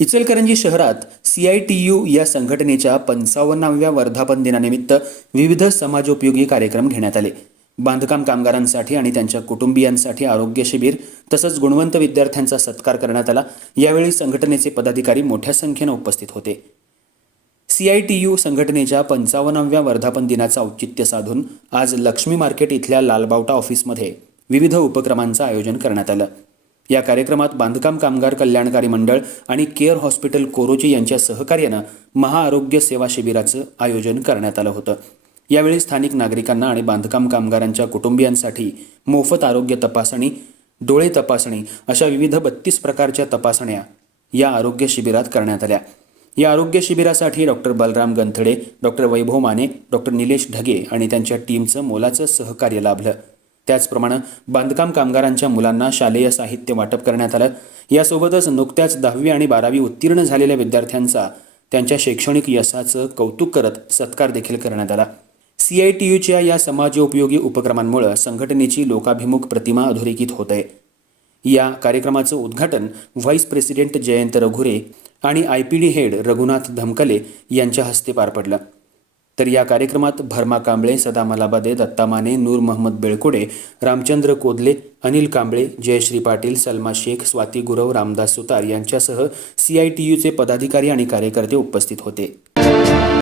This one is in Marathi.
इचलकरंजी शहरात सी आय टी यू या संघटनेच्या पंचावन्नाव्या वर्धापन दिनानिमित्त विविध समाजोपयोगी कार्यक्रम घेण्यात आले. बांधकाम कामगारांसाठी आणि त्यांच्या कुटुंबियांसाठी आरोग्य शिबिर तसंच गुणवंत विद्यार्थ्यांचा सत्कार करण्यात आला. यावेळी संघटनेचे पदाधिकारी मोठ्या संख्येनं उपस्थित होते. सी आय टी यू संघटनेच्या पंचावन्नाव्या वर्धापन दिनाचं औचित्य साधून आज लक्ष्मी मार्केट इथल्या लालबावटा ऑफिसमध्ये विविध उपक्रमांचं आयोजन करण्यात आलं. या कार्यक्रमात बांधकाम कामगार कल्याणकारी मंडळ आणि केअर हॉस्पिटल कोरोची यांच्या सहकार्यानं महाआरोग्य सेवा शिबिराचं आयोजन करण्यात आलं होतं. यावेळी स्थानिक नागरिकांना आणि बांधकाम कामगारांच्या कुटुंबियांसाठी मोफत आरोग्य तपासणी डोळे तपासणी अशा विविध बत्तीस प्रकारच्या तपासण्या या आरोग्य शिबिरात करण्यात आल्या. या आरोग्य शिबिरासाठी doctor Balram Ganthade doctor Vaibhav Mane doctor Nilesh Dhage आणि त्यांच्या टीमचं मोलाचं सहकार्य लाभलं. त्याचप्रमाणे बांधकाम कामगारांच्या मुलांना शालेय साहित्य वाटप करण्यात आलं. यासोबतच नुकत्याच दहावी आणि बारावी उत्तीर्ण झालेल्या विद्यार्थ्यांचा त्यांच्या शैक्षणिक यशाचं कौतुक करत सत्कार देखील करण्यात आला. सी आय टी यूच्या या समाजोपयोगी उपक्रमांमुळे संघटनेची लोकाभिमुख प्रतिमा अधोरेखित होत आहे. या कार्यक्रमाचं उद्घाटन व्हाईस प्रेसिडेंट जयंत रघुरे आणि I P D head Raghunath Dhamkale यांच्या हस्ते पार पडलं. तर या कार्यक्रमात भरमा कांबळे सदा मलाबादे दत्ता माने नूर महम्मद बेळकुडे रामचंद्र कोदले अनिल कांबळे जयश्री पाटील सलमा शेख स्वाती गुरव रामदास सुतार यांच्यासह सी आय टी यूचे पदाधिकारी आणि कार्यकर्ते उपस्थित होते.